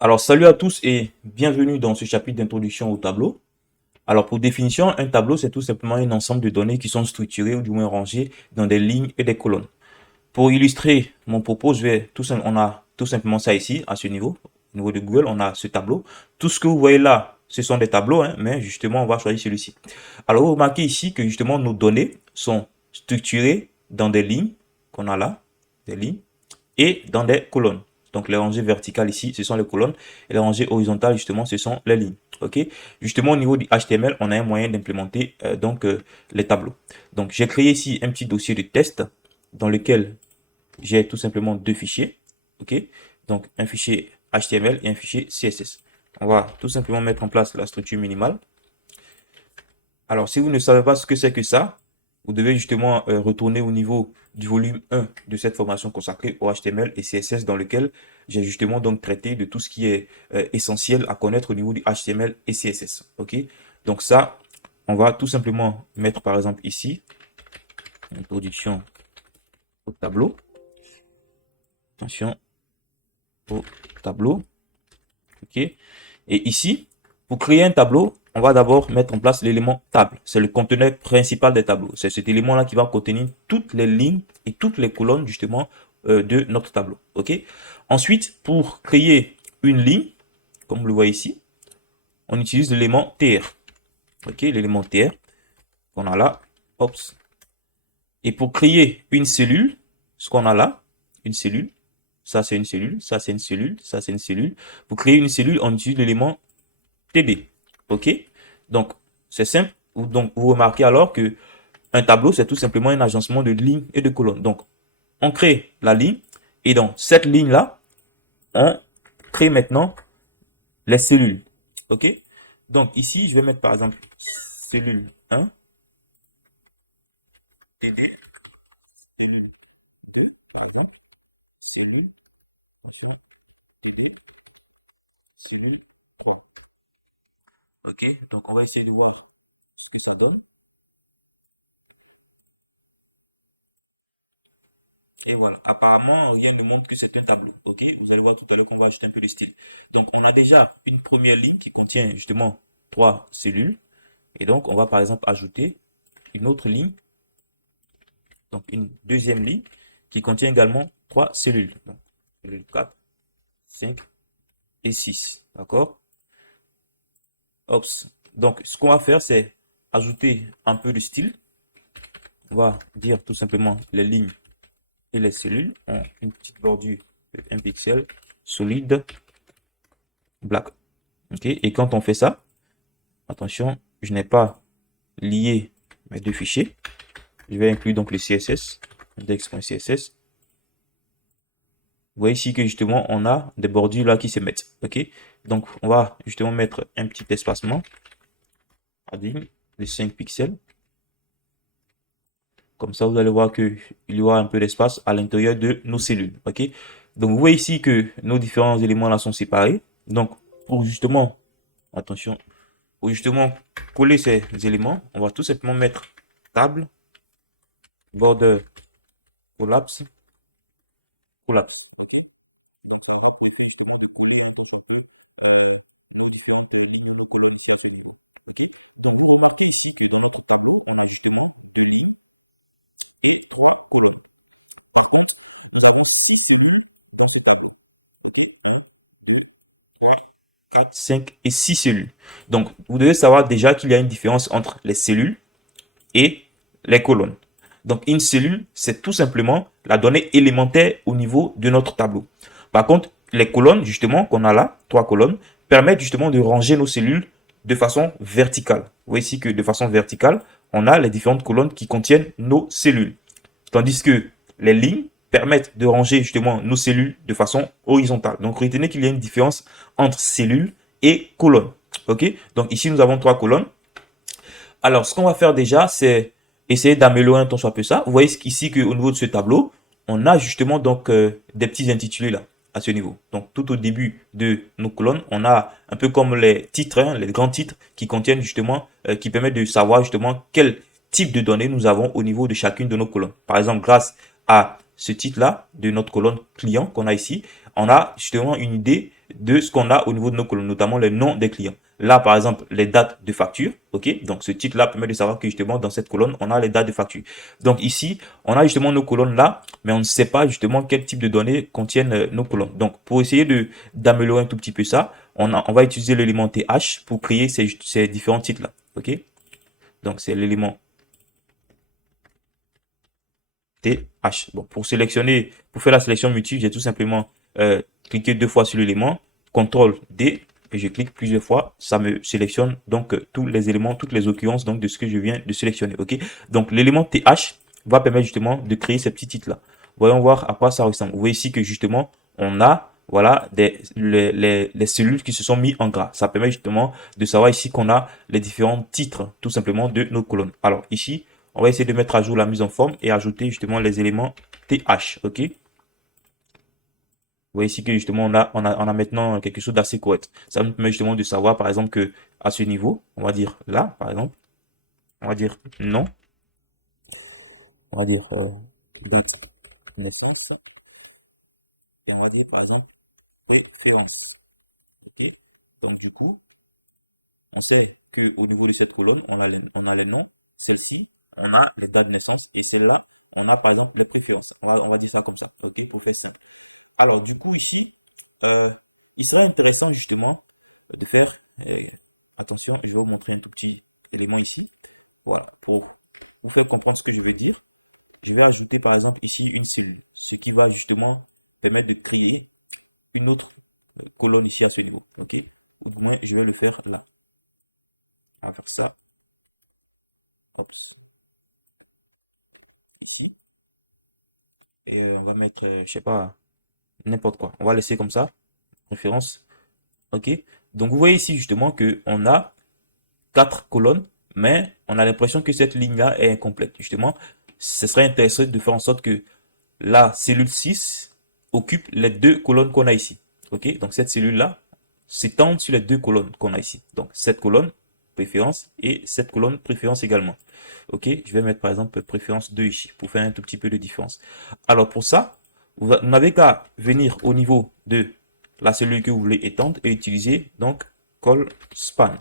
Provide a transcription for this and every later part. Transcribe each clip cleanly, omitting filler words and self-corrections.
Alors, salut à tous et bienvenue dans ce chapitre d'introduction au tableau. Alors, pour définition, un tableau, c'est tout simplement un ensemble de données qui sont structurées ou du moins rangées dans des lignes et des colonnes. Pour illustrer mon propos, on a tout simplement ça ici, à ce niveau. Au niveau de Google, on a ce tableau. Tout ce que vous voyez là, ce sont des tableaux, hein, mais justement, on va choisir celui-ci. Alors, vous remarquez ici que justement, nos données sont structurées dans des lignes qu'on a là, des lignes, et dans des colonnes. Donc les rangées verticales ici, ce sont les colonnes, et les rangées horizontales, justement, ce sont les lignes. Ok. Justement, au niveau du HTML, on a un moyen d'implémenter les tableaux. Donc j'ai créé ici un petit dossier de test dans lequel j'ai tout simplement deux fichiers. Ok. Donc un fichier HTML et un fichier CSS. On va tout simplement mettre en place la structure minimale. Alors, si vous ne savez pas ce que c'est que ça, vous devez justement retourner au niveau du volume 1 de cette formation consacrée au HTML et CSS dans lequel j'ai justement donc traité de tout ce qui est essentiel à connaître au niveau du HTML et CSS. Ok. Donc ça, on va tout simplement mettre par exemple ici, introduction au tableau. Attention au tableau. Ok. Et ici, pour créer un tableau, on va d'abord mettre en place l'élément table. C'est le conteneur principal des tableaux. C'est cet élément-là qui va contenir toutes les lignes et toutes les colonnes justement de notre tableau. Ok. Ensuite, pour créer une ligne, comme vous le voyez ici, on utilise l'élément tr. Ok, l'élément tr qu'on a là. Ops. Et pour créer une cellule, ce qu'on a là, une cellule, ça c'est une cellule, ça c'est une cellule, ça c'est une cellule. Pour créer une cellule, on utilise l'élément TB. OK? Donc, c'est simple. Donc, vous remarquez alors que un tableau, c'est tout simplement un agencement de lignes et de colonnes. Donc, on crée la ligne et dans cette ligne-là, on crée maintenant les cellules. OK? Donc, ici, je vais mettre par exemple cellule 1, TB, cellule 2, par exemple, cellule, TB, cellule 3. OK? Donc, on va essayer de voir ce que ça donne. Et voilà, apparemment, rien ne montre que c'est un tableau. Ok, vous allez voir tout à l'heure qu'on va ajouter un peu de style. Donc, on a déjà une première ligne qui contient justement trois cellules. Et donc, on va par exemple ajouter une autre ligne, donc une deuxième ligne qui contient également trois cellules. Donc, cellule 4, 5 et 6. D'accord? Ops. Donc, ce qu'on va faire, c'est ajouter un peu de style. On va dire tout simplement les lignes et les cellules ont une petite bordure de 1 pixel solide black. Ok, et quand on fait ça, attention, je n'ai pas lié mes deux fichiers. Je vais inclure donc le CSS, index.css. Vous voyez ici que justement on a des bordures là qui se mettent. Ok, donc on va justement mettre un petit espacement, padding de 5 pixels. Comme ça, vous allez voir qu'il y aura un peu d'espace à l'intérieur de nos cellules. Ok, donc vous voyez ici que nos différents éléments là sont séparés. Donc pour justement, attention, pour justement coller ces éléments, on va tout simplement mettre table, border, collapse, collapse. Nous avons 6 cellules dans ce tableau. 4, 5 et 6 cellules. Donc, vous devez savoir déjà qu'il y a une différence entre les cellules et les colonnes. Donc, une cellule, c'est tout simplement la donnée élémentaire au niveau de notre tableau. Par contre, les colonnes, justement, qu'on a là, trois colonnes, permettent justement de ranger nos cellules de façon verticale. Vous voyez ici que de façon verticale, on a les différentes colonnes qui contiennent nos cellules. Tandis que les lignes permettent de ranger justement nos cellules de façon horizontale. Donc retenez qu'il y a une différence entre cellules et colonnes. Ok, donc ici nous avons trois colonnes. Alors ce qu'on va faire déjà, c'est essayer d'améliorer un tant soit peu ça. Vous voyez ici qu'au niveau de ce tableau, on a justement donc des petits intitulés là à ce niveau. Donc tout au début de nos colonnes, on a un peu comme les titres, hein, les grands titres qui contiennent justement, qui permettent de savoir justement quel type de données nous avons au niveau de chacune de nos colonnes. Par exemple, grâce à ce titre-là de notre colonne client qu'on a ici, on a justement une idée de ce qu'on a au niveau de nos colonnes, notamment les noms des clients. Là, par exemple, les dates de facture, ok? Donc, ce titre-là permet de savoir que justement, dans cette colonne, on a les dates de facture. Donc, ici, on a justement nos colonnes là, mais on ne sait pas justement quel type de données contiennent nos colonnes. Donc, pour essayer d'améliorer un tout petit peu ça, on va utiliser l'élément TH pour créer ces différents titres-là, ok? Donc, c'est l'élément TH. Bon, pour faire la sélection multiple, j'ai tout simplement cliqué 2 fois sur l'élément, CTRL D, et je clique plusieurs fois, ça me sélectionne donc tous les éléments, toutes les occurrences donc de ce que je viens de sélectionner. Ok. Donc l'élément TH va permettre justement de créer ces petits titres-là. Voyons voir à quoi ça ressemble. Vous voyez ici que justement, on a voilà les cellules qui se sont mis en gras. Ça permet justement de savoir ici qu'on a les différents titres tout simplement de nos colonnes. Alors ici, on va essayer de mettre à jour la mise en forme et ajouter justement les éléments TH. Ok. Vous voyez ici que justement on a maintenant quelque chose d'assez correct. Ça nous permet justement de savoir par exemple que à ce niveau, on va dire là par exemple, on va dire non, on va dire date de naissance et on va dire par exemple préférence. Ok. Donc du coup, on sait qu'au niveau de cette colonne, on a les noms, celle-ci, on a les dates de naissance et celle-là, on a par exemple les préférences. On va dire ça comme ça, ok, pour faire simple. Alors du coup ici, euh, il serait intéressant justement de faire, euh, attention, je vais vous montrer un tout petit élément ici, voilà, pour vous faire comprendre ce que je veux dire. Je vais ajouter par exemple ici une cellule, ce qui va justement permettre de créer une autre colonne ici à ce niveau, ok, ou du moins je vais le faire là, on va faire ça, hop, ici, et on va mettre, je sais pas, n'importe quoi, on va laisser comme ça, référence, ok. Donc vous voyez ici justement que on a 4 colonnes, mais on a l'impression que cette ligne-là est incomplète. Justement, ce serait intéressant de faire en sorte que la cellule 6 occupe les 2 colonnes qu'on a ici. Ok. Donc cette cellule-là s'étend sur les 2 colonnes qu'on a ici. Donc cette colonne, préférence, et cette colonne, préférence également. Ok. Je vais mettre par exemple préférence 2 ici, pour faire un tout petit peu de différence. Alors pour ça, vous n'avez qu'à venir au niveau de la cellule que vous voulez étendre et utiliser donc call span.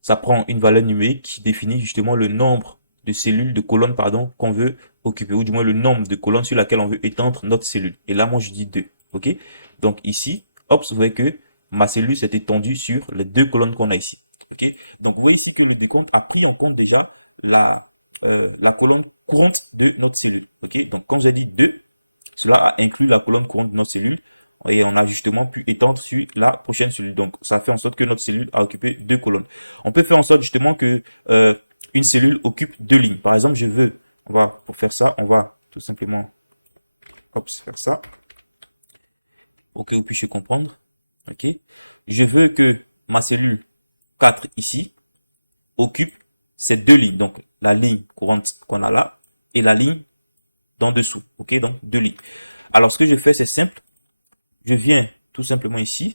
Ça prend une valeur numérique qui définit justement le nombre de cellules, de colonnes, pardon, qu'on veut occuper, ou du moins le nombre de colonnes sur laquelle on veut étendre notre cellule. Et là, moi, je dis 2. OK? Donc ici, hop, vous voyez que ma cellule s'est étendue sur les 2 colonnes qu'on a ici. OK? Donc vous voyez ici que le décompte a pris en compte déjà la colonne courante de notre cellule. OK? Donc quand j'ai dit 2, cela a inclus la colonne courante de notre cellule et on a justement pu étendre sur la prochaine cellule. Donc, ça fait en sorte que notre cellule a occupé 2 colonnes. On peut faire en sorte justement que une cellule occupe 2 lignes. Par exemple, pour faire ça, on va tout simplement, hop, comme ça, pour que vous puissiez comprendre. Okay. Je veux que ma cellule 4 ici occupe ces 2 lignes. Donc, la ligne courante qu'on a là et la ligne d'en dessous. Ok, donc 2 lignes. Alors, ce que je fais, c'est simple. Je viens tout simplement ici,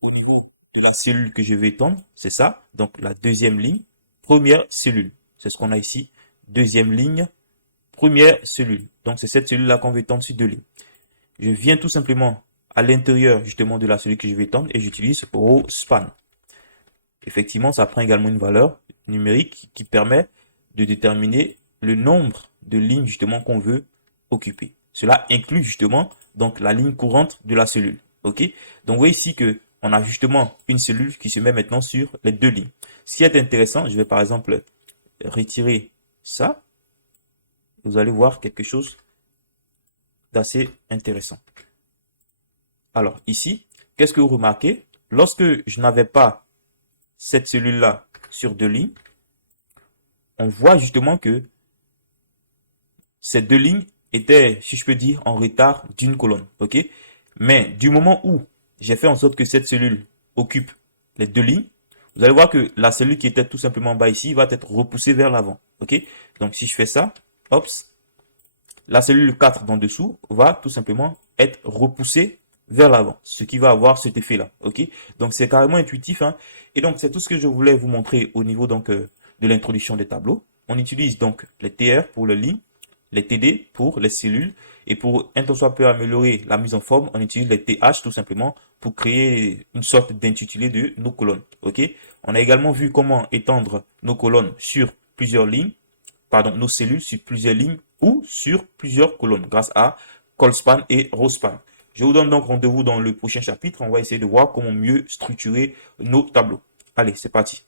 au niveau de la cellule que je vais étendre, c'est ça. Donc la deuxième ligne, première cellule. C'est ce qu'on a ici. Deuxième ligne, première cellule. Donc c'est cette cellule-là qu'on veut étendre sur 2 lignes. Je viens tout simplement à l'intérieur justement de la cellule que je vais étendre et j'utilise row span. Effectivement, ça prend également une valeur numérique qui permet de déterminer le nombre de lignes justement qu'on veut occuper. Cela inclut justement donc la ligne courante de la cellule. Ok. Donc vous voyez ici que on a justement une cellule qui se met maintenant sur les 2 lignes. Ce qui est intéressant, je vais par exemple retirer ça. Vous allez voir quelque chose d'assez intéressant. Alors ici, qu'est-ce que vous remarquez? Lorsque je n'avais pas cette cellule-là sur 2 lignes, on voit justement que ces 2 lignes étaient, si je peux dire, en retard d'une colonne. Ok. Mais du moment où j'ai fait en sorte que cette cellule occupe les 2 lignes, vous allez voir que la cellule qui était tout simplement en bas ici va être repoussée vers l'avant. Ok. Donc si je fais ça, hop, la cellule 4 d'en dessous va tout simplement être repoussée vers l'avant, ce qui va avoir cet effet-là. Ok. Donc c'est carrément intuitif, hein. Et donc c'est tout ce que je voulais vous montrer au niveau donc de l'introduction des tableaux. On utilise donc les TR pour les lignes, les TD pour les cellules, et pour un tant soit peu améliorer la mise en forme, on utilise les TH tout simplement pour créer une sorte d'intitulé de nos colonnes. Ok. On a également vu comment étendre nos colonnes sur plusieurs lignes, pardon, nos cellules sur plusieurs lignes ou sur plusieurs colonnes grâce à Colspan et Rospan. Je vous donne donc rendez-vous dans le prochain chapitre. On va essayer de voir comment mieux structurer nos tableaux. Allez, c'est parti.